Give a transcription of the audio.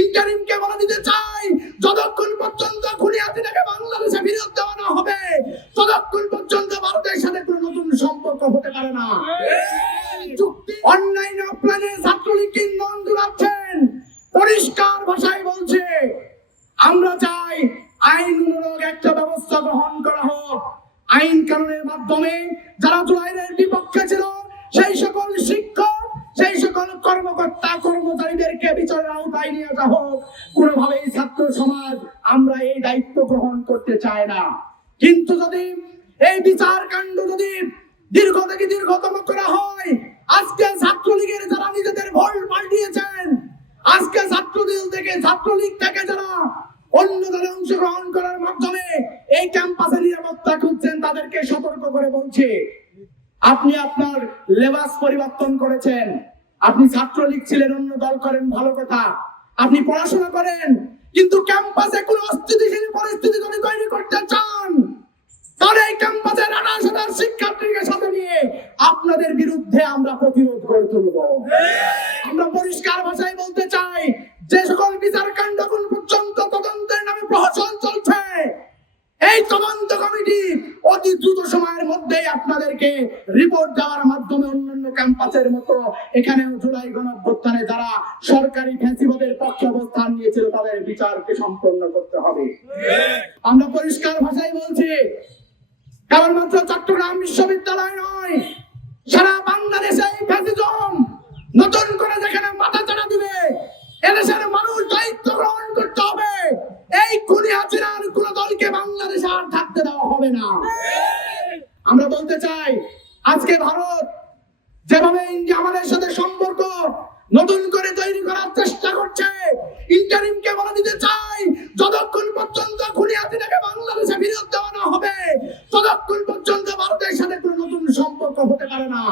ইন্টারিমকে বলে দিতে চাই, যতক্ষণ পর্যন্ত খুনি হাসিনাকে বাংলাদেশে ফেরত দেওয়া না হবে ততক্ষণ পর্যন্ত ভারতের সাথে কোনো নতুন সম্পর্ক হতে পারে না। অনলাইন অফলাইনে ছাত্রলীগ ইন্ধন জুড়াচ্ছেন, পরিষ্কার ভাষায় বলছে আমরা চাই আইনমূলক একটা ব্যবস্থা গ্রহণ করা হোক। আইন কানুনের মাধ্যমে যারা জুলাইয়ের বিপক্ষে ছিল সেই সকল শিক্ষক, সেই সকল কর্মকর্তা কর্মচারীদেরকে বিচারের আওতায় নিয়ে আসা হোক। কোনোভাবেই ছাত্র সমাজ আমরা এই দায়িত্ব গ্রহণ করতে চাই না। কিন্তু যদি এই বিচার কাণ্ড যদি দীর্ঘ থেকে দীর্ঘতম করা হয়, আজকে ছাত্রলীগের যারা নিজেদের ভোট পাল্টিয়েছেন, আজকে ছাত্রলীগ থেকে যারা অন্য দলে অংশগ্রহণ করার মাধ্যমে এই ক্যাম্পাসে নিরাপত্তা খুঁজছেন, তাদেরকে সতর্ক করে বলছে আপনি আপনার লেবাস পরিবর্তন করেছেন। আপনি ছাত্রলীগ ছিলেন, অন্য দল করেন, ভালো কথা, আপনি পড়াশোনা করেন, কিন্তু ক্যাম্পাসে কোনো অস্থিতিশীল পরিস্থিতি যদি তৈরি করতে চান তাহলে এই ক্যাম্পাসে 28,000 শিক্ষার্থীকে সাথে নিয়ে আপনাদের বিরুদ্ধে আমরা প্রতিরোধ করে তুলব। আমরা পরিষ্কার ভাষায় বলতে চাই, যে সকল বিচার কাণ্ড এখন পর্যন্ত তদন্তের নামে প্রহসন চলছে, এই তদন্ত কমিটি অতি দ্রুত সময়ের মধ্যেই আপনাদেরকে রিপোর্ট দেওয়ার মাধ্যমে অন্যান্য ক্যাম্পাসের মতো এখানেও জুলাই গণঅভ্যুত্থানে যারা সরকারি ফ্যাসিবাদের পক্ষে অবস্থান নিয়েছিল তাদের বিচারকে সম্পন্ন করতে হবে। আমরা পরিষ্কার ভাষায় বলছি, কেবলমাত্র চট্টগ্রাম বিশ্ববিদ্যালয় নয়, সারা বাংলাদেশে এই ফ্যাসিজম নতুন করে যেখানে মাথা চাড়া দিবে, এদেশের মানুষ দায়িত্ব গ্রহণ করতে হবে। এই খুনি হাসিনার কোন দলকে বাংলাদেশে আর থাকতে দেওয়া হবে না। আমরা বলতে চাই, আজকে ভারত যেভাবে আমাদের সাথে সম্পর্ক নতুন করে তৈরি করার চেষ্টা করছে, ইন্টারিমকে বলে দিতে চাই, যতক্ষণ পর্যন্ত খুনি হাসিনাকে বাংলাদেশে ফেরত দেওয়া না হবে ততক্ষণ পর্যন্ত ভারতের সাথে কোনো নতুন সম্পর্ক হতে পারে না।